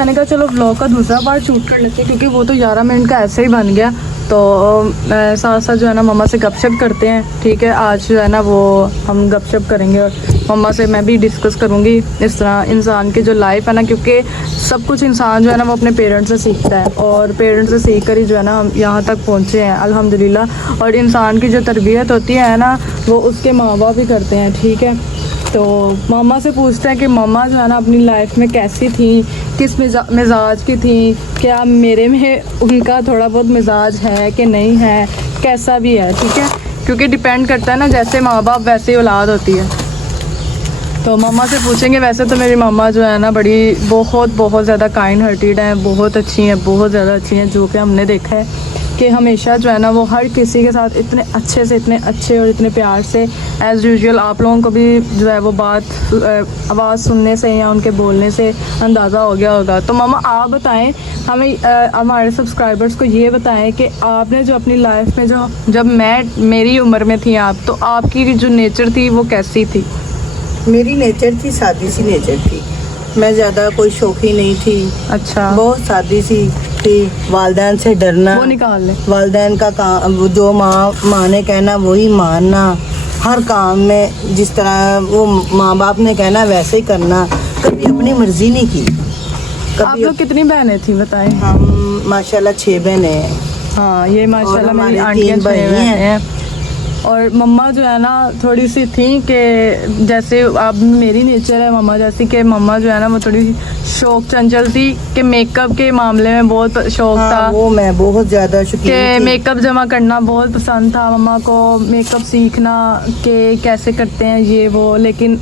मैंने कहा चलो व्लॉग का दूसरा पार्ट शूट कर लेते हैं, क्योंकि वो तो 11 मिनट का ऐसे ही बन गया। तो साथ साथ जो है ना मम्मा से गपशप करते हैं, ठीक है। आज जो है ना वो हम गपशप करेंगे और मम्मा से मैं भी डिस्कस करूँगी इस तरह इंसान की जो लाइफ है ना, क्योंकि सब कुछ इंसान जो है ना वो अपने पेरेंट्स से सीखता है, और पेरेंट्स से सीख कर ही जो है ना हम यहाँ तक पहुँचे हैं अल्हम्दुलिल्लाह। और इंसान की जो तरबियत होती है ना वो उसके माँ बाप ही करते हैं, ठीक है। तो मामा से पूछते हैं कि मामा जो है ना अपनी लाइफ में कैसी थी, किस मिजाज की थी, क्या मेरे में उनका थोड़ा बहुत मिजाज है कि नहीं है, कैसा भी है, ठीक है। क्योंकि डिपेंड करता है ना, जैसे माँ बाप वैसे ही औलाद होती है। तो मामा से पूछेंगे। वैसे तो मेरी मामा जो है ना बहुत ज़्यादा काइंड हार्टेड हैं, बहुत अच्छी हैं, बहुत ज़्यादा अच्छी हैं। जो कि हमने देखा है कि हमेशा जो है ना वो हर किसी के साथ इतने अच्छे से, इतने अच्छे और इतने प्यार से, एज़ यूजुअल आप लोगों को भी जो है वो बात आवाज़ सुनने से या उनके बोलने से अंदाज़ा हो गया होगा। तो मामा आप बताएं हमें, हमारे सब्सक्राइबर्स को ये बताएं कि आपने जो अपनी लाइफ में जब मेरी उम्र में थी आप, तो आपकी जो नेचर थी वो कैसी थी? मेरी नेचर थी, सादी सी नेचर थी। मैं ज़्यादा कोई शौकी नहीं थी। अच्छा। बहुत सादी सी थी। वालदैन से डरना, वो निकाल ले। वालदैन का काम, जो माँ ने कहना वही मानना। हर काम में जिस तरह वो माँ बाप ने कहना वैसे ही करना। कभी अपनी मर्जी नहीं की। आप लोग कितनी बहनें थी बताएं? हम माशाल्लाह 6 बहनें हैं। हाँ, ये माशाल्लाह मेरी हमारी आंटियाँ 3 भाई हैं। और मम्मा जो है ना थोड़ी सी थी कि जैसे अब मेरी नेचर है मम्मा जैसी, कि मम्मा जो है ना वो थोड़ी शौक चंचल थी कि मेकअप के मामले में बहुत शौक था। वो मैं बहुत ज़्यादा शौकीन कि थी। मेकअप जमा करना बहुत पसंद था मम्मा को, मेकअप सीखना कि कैसे करते हैं ये वो। लेकिन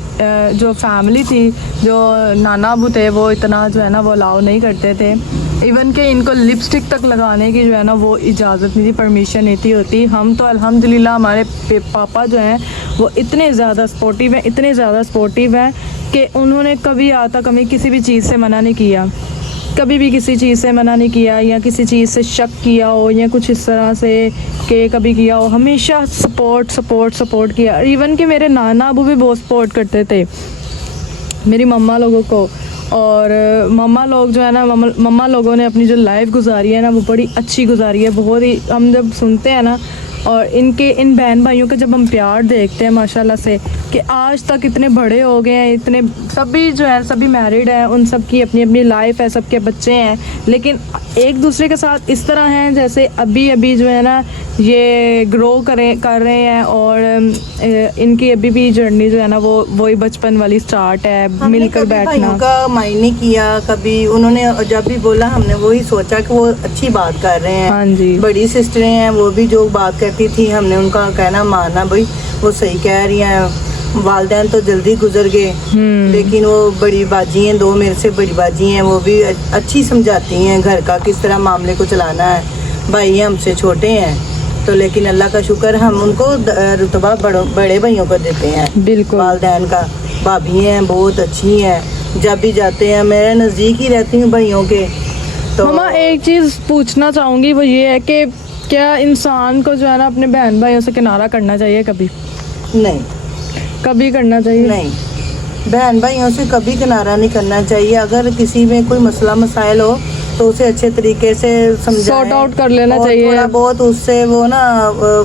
जो फैमिली थी, जो नाना अबू थे, वो इतना जो है ना वो अलाउ नहीं करते थे। इवन कि इनको लिपस्टिक तक लगाने की जो है ना वो इजाज़त नहीं थी, परमिशन नहीं थी होती। हम तो अल्हम्दुलिल्लाह हमारे पापा जो हैं वो इतने ज़्यादा सपोर्टिव हैं, इतने ज़्यादा सपोर्टिव हैं कि उन्होंने कभी आज तक हमें किसी भी चीज़ से मना नहीं किया, कभी भी किसी चीज़ से मना नहीं किया, या किसी चीज़ से शक किया हो या कुछ इस तरह से कि कभी किया हो। हमेशा सपोर्ट किया। इवन कि मेरे नाना अबू भी बहुत सपोर्ट करते थे मेरी मम्मा लोगों को। और मम्मा लोग जो है ना, मम्मा लोगों ने अपनी जो लाइफ गुजारी है ना वो बड़ी अच्छी गुजारी है। बहुत ही हम जब सुनते हैं ना, और इन बहन भाइयों का जब हम प्यार देखते हैं माशाल्लाह से, कि आज तक इतने बड़े हो गए हैं, इतने सभी जो है सभी मैरिड हैं, उन सब की अपनी अपनी लाइफ है, सबके बच्चे हैं, लेकिन एक दूसरे के साथ इस तरह हैं जैसे अभी जो है ना ये ग्रो कर रहे हैं। और इनकी अभी भी जर्नी जो है ना वो वही बचपन वाली स्टार्ट है, मिलकर बैठना का मायने किया। कभी उन्होंने जब भी बोला हमने वही सोचा कि वो अच्छी बात कर रहे हैं। हाँ जी। बड़ी सिस्टरें हैं, वो भी जो बात करती थी हमने उनका कहना माना, भाई वो सही कह रही हैं। वालदैन तो जल्दी गुजर गए, लेकिन वो बड़ी बाजी हैं, 2 मेरे से बड़ी बाजी हैं, वो भी अच्छी समझाती हैं घर का किस तरह मामले को चलाना है। भाई हमसे छोटे हैं तो, लेकिन अल्लाह का शुक्र हम उनको रुतबा बड़े भाइयों को देते हैं। बिल्कुल। वालदैन का भाभी हैं, बहुत अच्छी हैं। जब भी जाते हैं मेरे नज़दीक ही रहती हूँ भाइयों के। तो मम्मा एक चीज़ पूछना चाहूँगी, वो ये है कि क्या इंसान को जो है ना अपने बहन भाइयों से किनारा करना चाहिए? नहीं, कभी करना चाहिए नहीं, बहन भाइयों से कभी किनारा नहीं करना चाहिए। अगर किसी में कोई मसला मसाइल हो तो उसे अच्छे तरीके से समझाएं, सॉर्ट आउट कर लेना चाहिए। थोड़ा बहुत उससे वो ना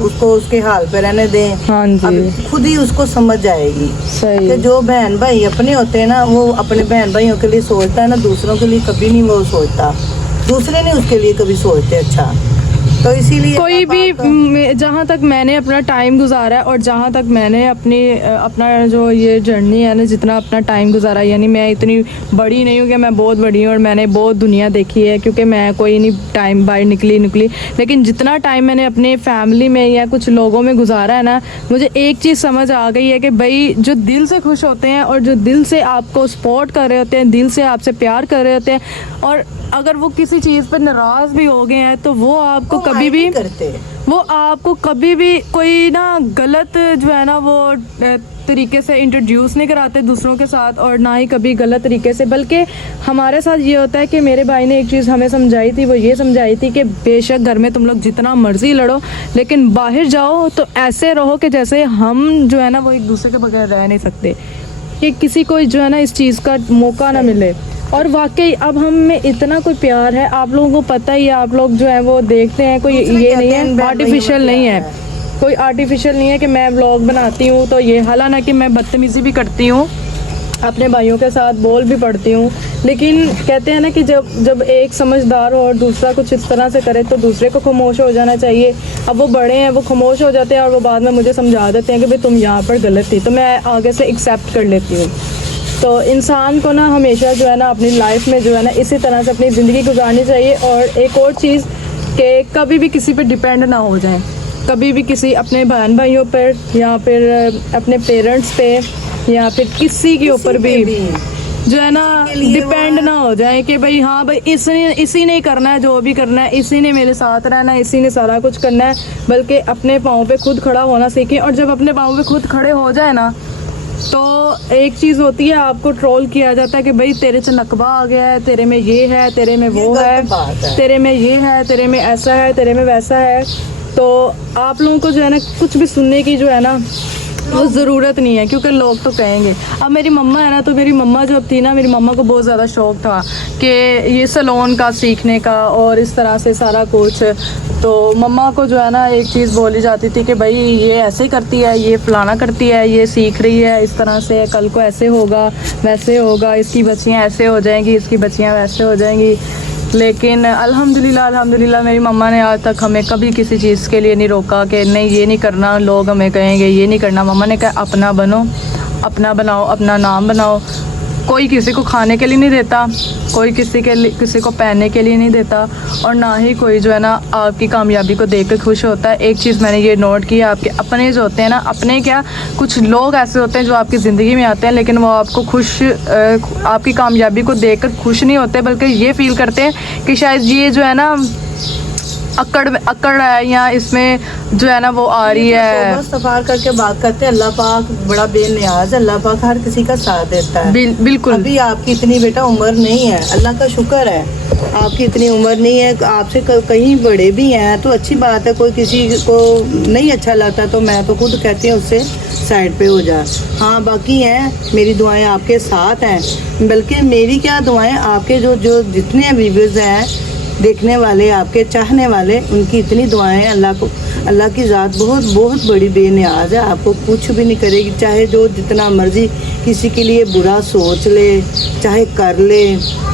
उसको उसके हाल पे रहने दें। हाँ जी। अब खुद ही उसको समझ जाएगी। सही। कि जो बहन भाई अपने होते हैं ना, वो अपने बहन भाइयों के लिए सोचता है ना, दूसरों के लिए कभी नहीं वो सोचता। दूसरे नहीं उसके लिए कभी सोचते। अच्छा, तो इसीलिए कोई भी जहाँ तक मैंने अपना टाइम गुजारा है और जहाँ तक मैंने अपना जो ये जर्नी है ना, जितना अपना टाइम गुजारा, यानी मैं इतनी बड़ी नहीं हूँ कि मैं बहुत बड़ी हूँ और मैंने बहुत दुनिया देखी है, क्योंकि मैं कोई नहीं टाइम बाहर निकली, लेकिन जितना टाइम मैंने अपने फैमिली में या कुछ लोगों में गुजारा है ना, मुझे एक चीज़ समझ आ गई है कि भाई जो दिल से खुश होते हैं और जो दिल से आपको सपोर्ट कर रहे होते हैं, दिल से आपसे प्यार कर रहे होते हैं, और अगर वो किसी चीज़ पर नाराज़ भी हो गए हैं तो वो आपको कभी भी कोई ना गलत जो है ना वो तरीके से इंट्रोड्यूस नहीं कराते दूसरों के साथ, और ना ही कभी गलत तरीके से। बल्कि हमारे साथ ये होता है कि मेरे भाई ने एक चीज़ हमें समझाई थी, वो ये समझाई थी कि बेशक घर में तुम लोग जितना मर्जी लड़ो, लेकिन बाहर जाओ तो ऐसे रहो कि जैसे हम जो है ना वो एक दूसरे के बगैर रह नहीं सकते, कि किसी को जो है ना इस चीज़ का मौका ना मिले। और वाकई अब हम में इतना कोई प्यार है, आप लोगों को पता ही है, आप लोग जो है वो देखते हैं, कोई दूसरे ये कहते नहीं हैं, है, बहन आर्टिफिशियल भाइयों में नहीं प्यार है, कोई आर्टिफिशियल नहीं है कि मैं व्लॉग बनाती हूँ तो ये, हालांकि मैं बदतमीज़ी भी करती हूँ, अपने भाइयों के साथ बोल भी पड़ती हूँ, लेकिन कहते हैं ना कि जब एक समझदार हो और दूसरा कुछ इस तरह से करे तो दूसरे को खामोश हो जाना चाहिए। अब वो बड़े हैं, वो खामोश हो जाते हैं और वो बाद में मुझे समझा देते हैं कि भाई तुम यहाँ पर गलत थी, तो मैं आगे से एक्सेप्ट कर लेती हूँ। तो इंसान को ना हमेशा जो है ना अपनी लाइफ में जो है ना इसी तरह से अपनी ज़िंदगी गुजारनी चाहिए। और एक और चीज़ कि कभी भी किसी पे डिपेंड ना हो जाएं, कभी भी किसी अपने बहन भाइयों पर या फिर अपने पेरेंट्स पे या फिर किसी के ऊपर भी जो है ना डिपेंड ना हो जाए कि भाई हाँ भाई इसी ने करना है, जो भी करना है इसी ने मेरे साथ रहना है, इसी ने सारा कुछ करना है, बल्कि अपने पाँव पे खुद खड़ा होना सीखें। और जब अपने पाँव पे खुद खड़े हो जाए ना तो एक चीज़ होती है, आपको ट्रोल किया जाता है कि भाई तेरे च नकबा आ गया है, तेरे में ये है, तेरे में वो है, तेरे में ये है, तेरे में ऐसा है, तेरे में वैसा है। तो आप लोगों को जो है ना कुछ भी सुनने की जो है ना वो ज़रूरत नहीं है, क्योंकि लोग तो कहेंगे। अब मेरी मम्मा है ना, तो मेरी मम्मा जब थी ना, मेरी मम्मा को बहुत ज़्यादा शौक़ था कि ये सैलून का सीखने का और इस तरह से सारा कुछ। तो मम्मा को जो है ना एक चीज़ बोली जाती थी कि भाई ये ऐसे करती है, ये फलाना करती है, ये सीख रही है इस तरह से, कल को ऐसे होगा वैसे होगा, इसकी बच्चियाँ ऐसे हो जाएंगी, इसकी बच्चियाँ वैसे हो जाएंगी। लेकिन अल्हम्दुलिल्लाह मेरी मम्मा ने आज तक हमें कभी किसी चीज़ के लिए नहीं रोका कि नहीं ये नहीं करना, लोग हमें कहेंगे ये नहीं करना। मम्मा ने कहा अपना बनो, अपना बनाओ, अपना नाम बनाओ। कोई किसी को खाने के लिए नहीं देता, कोई किसी को पहनने के लिए नहीं देता, और ना ही कोई जो है ना आपकी कामयाबी को देख कर खुश होता है। एक चीज़ मैंने ये नोट की, आपके अपने जो होते हैं ना, अपने क्या कुछ लोग ऐसे होते हैं जो आपकी ज़िंदगी में आते हैं लेकिन वो आपको आपकी कामयाबी को देख कर खुश नहीं होते, बल्कि ये फील करते हैं कि शायद ये जो है ना अकड़ है या इसमें जो है ना वो आ रही है। सफार करके बात करते हैं, अल्लाह पाक बड़ा बेनियाज, अल्लाह पाक हर किसी का साथ देता है। बिल्कुल। अभी आपकी इतनी बेटा उम्र नहीं है, अल्लाह का शुक्र है आपकी इतनी उम्र नहीं है, आपसे कहीं बड़े भी हैं तो अच्छी बात है। कोई किसी को नहीं अच्छा लगता तो मैं तो खुद कहती हूँ उससे साइड पे हो जा। हाँ बाकी हैं, मेरी दुआएं आपके साथ हैं, बल्कि मेरी क्या दुआएं आपके जो जितने व्यूअर्स हैं, देखने वाले, आपके चाहने वाले, उनकी इतनी दुआएं। अल्लाह की ज़ात बहुत बहुत बड़ी बेनियाज है, आपको कुछ भी नहीं करेगी। चाहे जो जितना मर्जी किसी के लिए बुरा सोच ले, चाहे कर ले,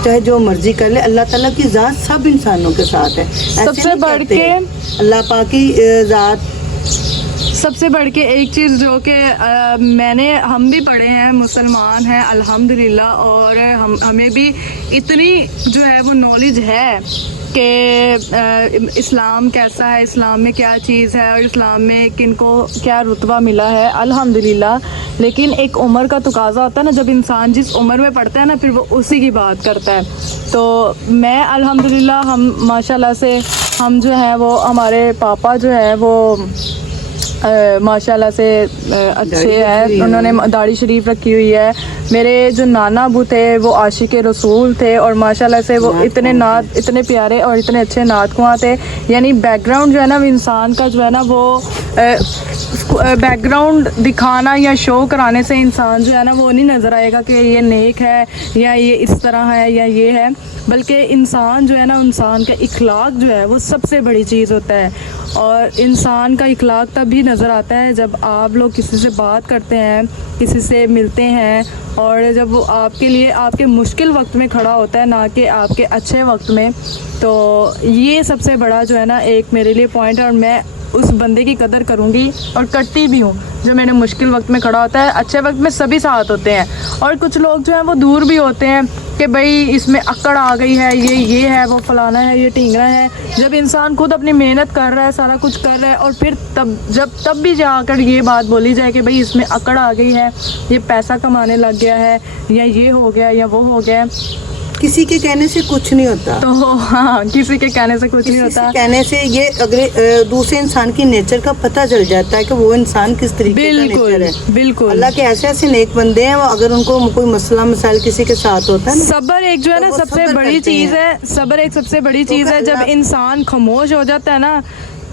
चाहे जो मर्जी कर ले, अल्लाह ताला की ज़ात सब इंसानों के साथ है। सबसे बढ़ के अल्लाह पाक की ज़ात, सबसे बढ़ के एक चीज़ जो कि हम भी पढ़े हैं, मुसलमान हैं अल्हम्दुलिल्लाह, और हमें भी इतनी जो है वो नॉलेज है कि इस्लाम कैसा है, इस्लाम में क्या चीज़ है और इस्लाम में किनको क्या रुतबा मिला है अल्हम्दुलिल्लाह। लेकिन एक उम्र का तकाज़ा होता है ना, जब इंसान जिस उम्र में पढ़ता है ना फिर वो उसी की बात करता है। तो मैं अल्हम्दुलिल्लाह, हम माशाल्लाह से हम जो है वो, हमारे पापा जो है वो माशाल्लाह से अच्छे हैं, उन्होंने दाढ़ी शरीफ रखी हुई है। मेरे जो नाना अबू थे वो आशिक रसूल थे और माशाल्लाह से वो इतने प्यारे और इतने अच्छे नात ख्वां थे। यानी बैकग्राउंड जो है ना इंसान का जो है ना वो बैकग्राउंड दिखाना या शो कराने से इंसान जो है ना वो नहीं नज़र आएगा कि ये नेक है या ये इस तरह है या ये है, बल्कि इंसान जो है ना, इंसान का इखलाक जो है वो सबसे बड़ी चीज़ होता है। और इंसान का इखलाक तब भी नज़र आता है जब आप लोग किसी से बात करते हैं, किसी से मिलते हैं, और जब वो आपके लिए आपके मुश्किल वक्त में खड़ा होता है, ना कि आपके अच्छे वक्त में। तो ये सबसे बड़ा जो है ना एक मेरे लिए पॉइंट है, और मैं उस बंदे की कदर करूँगी और करती भी हूँ जो मैंने मुश्किल वक्त में खड़ा होता है। अच्छे वक्त में सभी साथ होते हैं, और कुछ लोग जो हैं वो दूर भी होते हैं कि भाई इसमें अकड़ आ गई है, ये है, वो फलाना है, ये टींगरा है। जब इंसान खुद अपनी मेहनत कर रहा है, सारा कुछ कर रहा है, और फिर तब भी जाकर ये बात बोली जाए कि भाई इसमें अकड़ आ गई है, ये पैसा कमाने लग गया है, या ये हो गया या वो हो गया, किसी के कहने से कुछ नहीं होता। तो हाँ, किसी के कहने से कुछ नहीं होता। कहने से ये अगर दूसरे इंसान की नेचर का पता चल जाता है कि वो इंसान किस तरीके का नेचर है। बिल्कुल। अल्लाह के ऐसे नेक बंदे हैं, अगर उनको कोई मसला मसाइल किसी के साथ होता है ना, सब्र एक जो है ना सबसे बड़ी चीज़ है। सब्र एक सबसे बड़ी चीज़ है। जब इंसान खामोश हो जाता है ना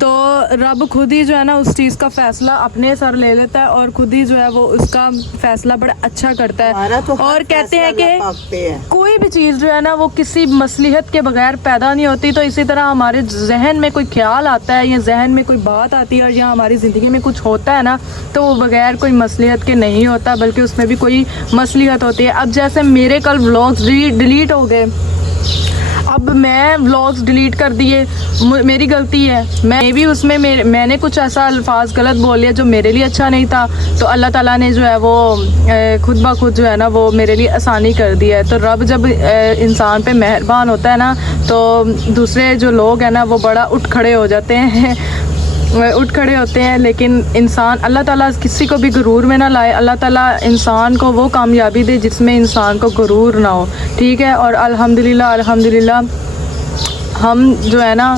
तो रब खुद ही जो है ना उस चीज़ का फैसला अपने सर ले लेता है और खुद ही जो है वो उसका फैसला बड़ा अच्छा करता हमारा है। तो हर और कहते हैं फैसला अल्लाह पाक पे है। कि कोई भी चीज़ जो है ना वो किसी मसलिहत के बगैर पैदा नहीं होती। तो इसी तरह हमारे जहन में कोई ख्याल आता है या जहन में कोई बात आती है और या हमारी ज़िंदगी में कुछ होता है ना, तो वो बगैर कोई मसलिहत के नहीं होता, बल्कि उसमें भी कोई मसलिहत होती है। अब जैसे मेरे कल व्लॉग्स डिलीट हो गए, अब मैं व्लॉग्स डिलीट कर दिए, मेरी गलती है। मैं भी उसमें मैंने कुछ ऐसा अल्फाज गलत बोल लिया जो मेरे लिए अच्छा नहीं था, तो अल्लाह ताला ने जो है वो खुद ब खुद जो है ना वो मेरे लिए आसानी कर दिया है। तो रब जब इंसान पे मेहरबान होता है ना, तो दूसरे जो लोग हैं ना वो बड़ा उठ खड़े हो जाते हैं उठ खड़े होते हैं। लेकिन इंसान, अल्लाह ताला किसी को भी गुरूर में ना लाए। अल्लाह ताला इंसान को वो कामयाबी दे जिसमें इंसान को गुरूर ना हो, ठीक है। और अल्हम्दुलिल्लाह अल्हम्दुलिल्लाह हम जो है ना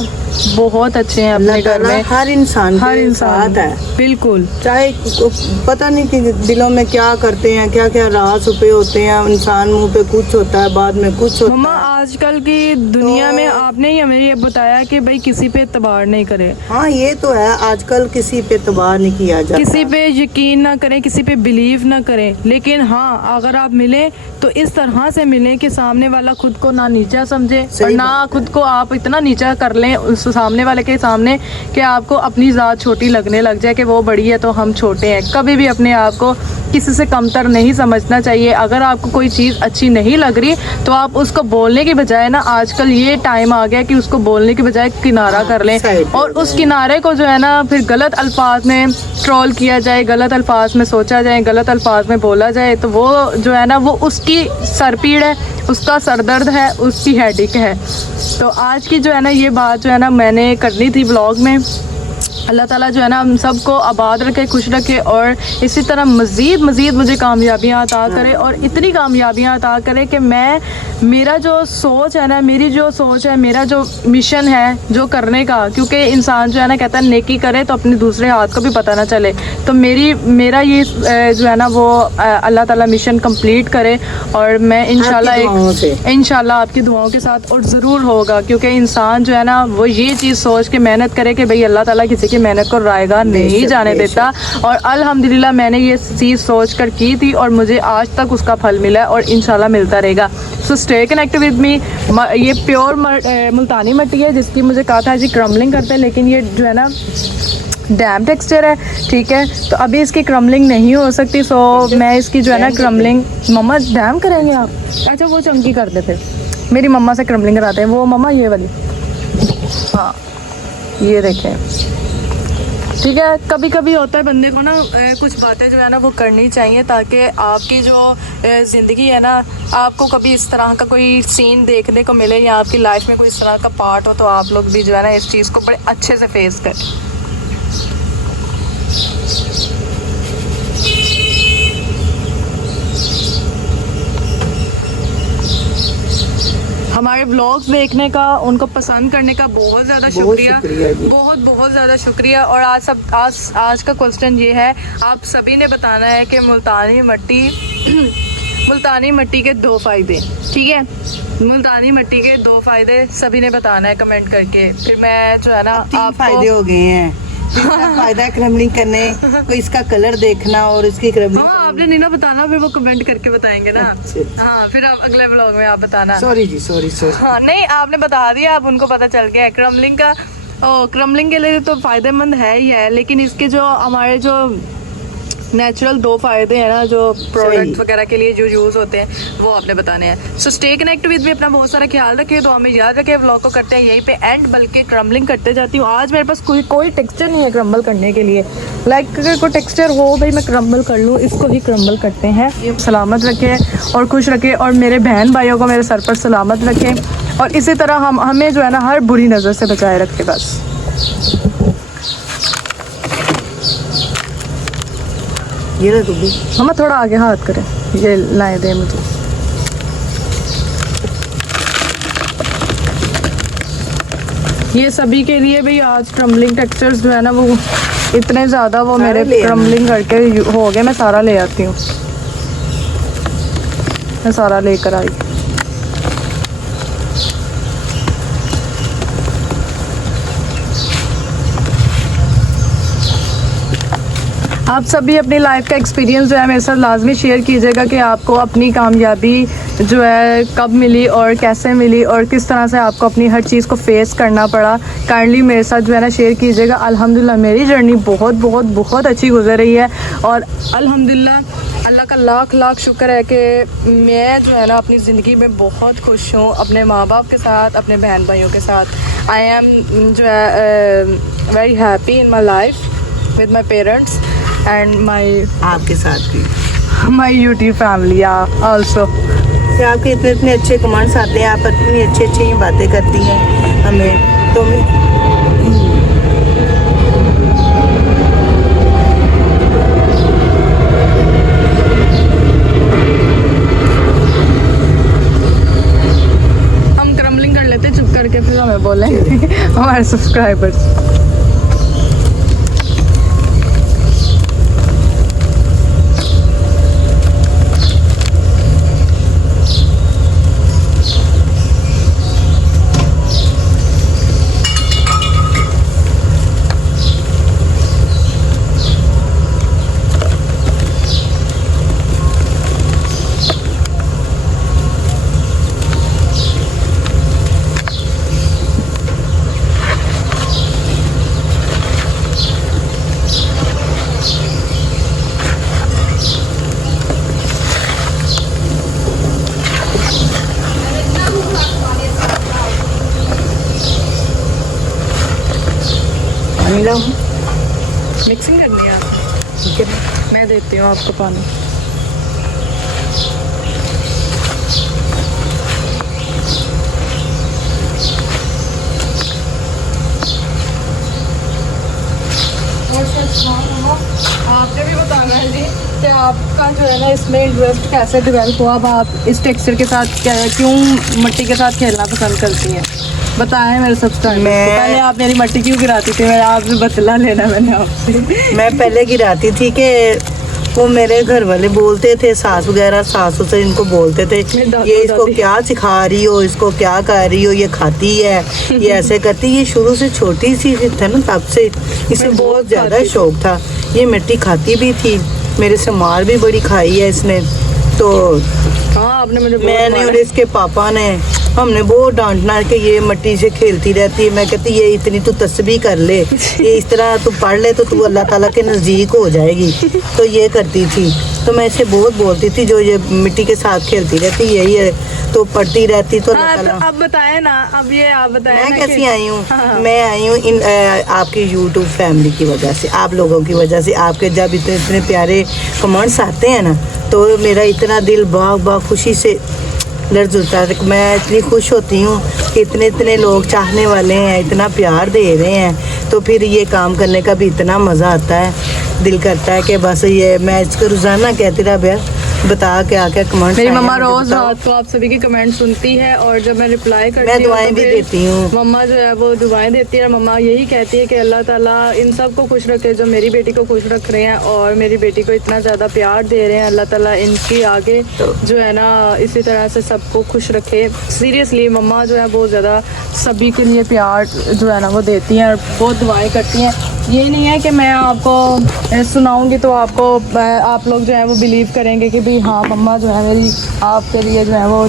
बहुत अच्छे हैं अपने घर में। हर इंसान हर साथ है, बिल्कुल। चाहे पता नहीं कि दिलों में क्या करते हैं, क्या क्या राज छुपे होते हैं। इंसान मुंह पे कुछ होता है, बाद में कुछ होता मम्मा है। आजकल की दुनिया में आपने ही हमें ये बताया कि भाई किसी पे एतबार नहीं करे। हाँ ये तो है, आजकल किसी पे एतबार नहीं किया जाता, किसी पे यकीन ना करें, किसी पे बिलीव ना करें। लेकिन हाँ, अगर आप मिलें तो इस तरह से मिलें कि सामने वाला खुद को ना नीचा समझे और ना खुद को आप इतना नीचा कर लें उस सामने वाले के सामने कि आपको अपनी ज़ात छोटी लगने लग जाए कि वो बड़ी है तो हम छोटे हैं। कभी भी अपने आप को किसी से कमतर नहीं समझना चाहिए। अगर आपको कोई चीज़ अच्छी नहीं लग रही तो आप उसको बोलने की बजाय ना, आजकल ये टाइम आ गया कि उसको बोलने की बजाय किनारा कर लें और उस किनारे को जो है ना फिर गलत अल्फाज में ट्रोल किया जाए, गलत अल्फाज में सोचा जाए, गलत अल्फाज में बोला जाए, तो वो जो है ना वो उसकी सरपीड़ है, उसका सरदर्द है, उसकी हेडेक है। तो आज की जो है ना ये बात जो है ना मैंने करनी थी व्लॉग में। अल्लाह ताला जो है ना हम सबको आबाद रखे, खुश रखे और इसी तरह मज़ीद मुझे कामयाबियाँ अता करे और इतनी कामयाबियाँ अता करे कि मैं, मेरा जो सोच है ना, मेरी जो सोच है, मेरा जो मिशन है जो करने का, क्योंकि इंसान जो है ना कहता है नेकी करे तो अपने दूसरे हाथ को भी पता ना चले। तो मेरा ये जो है ना वो अल्लाह ताला मिशन कंप्लीट करे और मैं इंशाल्लाह आपकी दुआओं के साथ और ज़रूर होगा। क्योंकि इंसान जो है ना वो ये चीज़ सोच के मेहनत करे कि भाई अल्लाह ताला किसी की मेहनत को रायगा नहीं जाने देता। और अल्हम्दुलिल्लाह मैंने ये चीज़ सोच कर की थी और मुझे आज तक उसका फल मिला है और इंशाल्लाह मिलता रहेगा। So stay connected with me. ये प्योर मुल्तानी मिट्टी है जिसकी मुझे कहा था जी क्रम्बलिंग करते हैं, लेकिन ये जो है ना डैम टेक्सचर है, ठीक है। तो अभी इसकी क्रम्बलिंग नहीं हो सकती। सो मैं इसकी जो है ना क्रम्बलिंग, मम्मा डैम करेंगे आप? अच्छा वो चंकी कर दे, फिर मेरी मम्मा से क्रम्बलिंग कराते हैं वो मम्मा, ये वाली। हाँ ये देखें, ठीक है। कभी कभी होता है बंदे को ना कुछ बातें जो है ना वो करनी चाहिए ताकि आपकी जो ज़िंदगी है ना, आपको कभी इस तरह का कोई सीन देखने को मिले या आपकी लाइफ में कोई इस तरह का पार्ट हो तो आप लोग भी जो है ना इस चीज़ को बड़े अच्छे से फेस करें। हमारे व्लॉग्स देखने का, उनको पसंद करने का बहुत ज़्यादा शुक्रिया, बहुत ज़्यादा शुक्रिया। और आज का क्वेश्चन ये है, आप सभी ने बताना है कि मुल्तानी मिट्टी के 2 फ़ायदे, ठीक है। मुल्तानी मिट्टी के 2 फ़ायदे सभी ने बताना है कमेंट करके। फिर मैं जो है ना 3 फायदे हो गए हैं। फायदा क्रम्बलिंग करने को, इसका कलर देखना और इसकी क्रम्बलिंग। हाँ आपने नहीं ना बताना, फिर वो कमेंट करके बताएंगे ना। हाँ फिर आप अगले व्लॉग में आप बताना। सॉरी जी, सॉरी। हाँ नहीं आपने बता दिया, अब उनको पता चल गया है क्रम्बलिंग का। क्रम्बलिंग के लिए तो फायदेमंद है ही है, लेकिन इसके जो हमारे जो नेचुरल 2 फायदे हैं ना, जो प्रोडक्ट वगैरह के लिए जो यूज़ होते हैं वो आपने बताने हैं। सो स्टे कनेक्ट विद भी, अपना बहुत सारा ख्याल रखें, तो हमें याद रखें। व्लॉग को करते हैं यहीं पे एंड, बल्कि क्रम्बलिंग करते जाती हूँ। आज मेरे पास कोई टेक्सचर नहीं है क्रम्बल करने के लिए। लाइक अगर कोई टेक्सचर हो भाई मैं क्रम्बल कर लूँ, इसको ही क्रम्बल करते हैं। सलामत रखें और खुश रखें और मेरे बहन भाइयों को मेरे सर पर सलामत रखें और इसी तरह हमें जो है ना हर बुरी नज़र से बचाए रखें बस। ये ना भी मम्मा थोड़ा आगे हाथ करें, ये लाए दे मुझे। ये सभी के लिए भाई आज क्रम्बलिंग टेक्सचर्स जो है ना वो इतने ज़्यादा वो मेरे क्रम्बलिंग करके हो गए। मैं सारा ले आती हूँ, मैं सारा लेकर आई। आप सभी अपनी लाइफ का एक्सपीरियंस जो है मेरे साथ लाजमी शेयर कीजिएगा कि आपको अपनी कामयाबी जो है कब मिली और कैसे मिली और किस तरह से आपको अपनी हर चीज़ को फेस करना पड़ा। काइंडली मेरे साथ जो है ना शेयर कीजिएगा। अल्हम्दुलिल्लाह मेरी जर्नी बहुत बहुत बहुत अच्छी गुजर रही है और अल्हम्दुलिल्लाह अल्लाह का लाख लाख शुक्र है कि मैं जो है ना अपनी ज़िंदगी में बहुत खुश हूँ, अपने माँ बाप के साथ, अपने बहन भाइयों के साथ। आई एम जो है very happy in my life with my parents and my आपके साथ भी माई यूट्यूब फैमिली आल्सो। कि आपके इतने इतने अच्छे कमेंट्स आते हैं, आप इतनी अच्छी अच्छी बातें करती हैं हमें, तो हम क्रम्बलिंग कर लेते चुप करके, फिर हमें बोलेंगे हमारे सब्सक्राइबर्स। मिला मिक्सिंग करनी है आप? ठीक है। मैं देती हूँ आपको पानी। आपने भी बताना है जी कि आपका जो है ना इसमें इंटरेस्ट कैसे डेवलप हुआ। अब आप इस टेक्सचर के साथ क्यों मिट्टी के साथ खेलना पसंद करती हैं, बताएं मेरे सब्सक्राइबर। पहले आप मेरी मिट्टी क्यों गिराती थी, मैं आप भी बदला लेना मैंने आपसे। मैं पहले गिराती थी कि वो मेरे घर वाले बोलते थे, सास वगैरह सासू से इनको बोलते थे ये इसको क्या सिखा रही हो, इसको क्या कर रही हो, ये खाती है, ये ऐसे करती। ये शुरू से छोटी सी था ना, तब से इसे बहुत ज़्यादा शौक था। ये मिट्टी खाती भी थी, मेरे से मार भी बड़ी खाई है इसने। तो हाँ आपने मुझे मैंने और इसके पापा ने हमने बहुत डांटना कि ये मिट्टी से खेलती रहती है। मैं कहती ये इतनी तू तस्बीह कर ले, ये इस तरह तू पढ़ ले तो तू अल्लाह ताला के नज़दीक हो जाएगी। तो ये करती थी, तो मैं इसे बहुत बोलती थी जो ये मिट्टी के साथ खेलती रहती यही है, तो पढ़ती रहती तो अल्लाह ताला। अब बताएं ना, अब ये आप बताएं मैं ना कैसी आई हूँ? हाँ। मैं आई हूँ इन आपकी यूट्यूब फैमिली की वजह से, आप लोगों की वजह से। आपके जब इतने इतने प्यारे कमेंट्स आते हैं ना, तो मेरा इतना दिल बाग बाग खुशी से लर्ज उठता है। मैं इतनी खुश होती हूँ कि इतने इतने लोग चाहने वाले हैं, इतना प्यार दे रहे हैं, तो फिर ये काम करने का भी इतना मज़ा आता है। दिल करता है कि बस ये मैं इसको रोज़ाना कहती रहा भैया बता क्या क्या कमेंट। मेरी मम्मा रोज रात को आप सभी के कमेंट सुनती है और जब मैं रिप्लाई करती हूँ मैं दुआएं भी देती हूँ। मम्मा जो है वो दुआएं देती है। मम्मा यही कहती है कि अल्लाह ताला इन सब को खुश रखे जो मेरी बेटी को खुश रख रहे हैं और मेरी बेटी को इतना ज़्यादा प्यार दे रहे हैं। अल्लाह ताला इनकी आगे जो है ना इसी तरह से सबको खुश रखे। सीरियसली मम्मा जो है बहुत ज़्यादा सभी के लिए प्यार जो है ना वो देती हैं और बहुत दुआएं करती हैं। ये नहीं है कि मैं आपको सुनाऊंगी तो आपको आप लोग जो है वो बिलीव करेंगे कि भाई हाँ मम्मा जो है मेरी आपके लिए जो है वो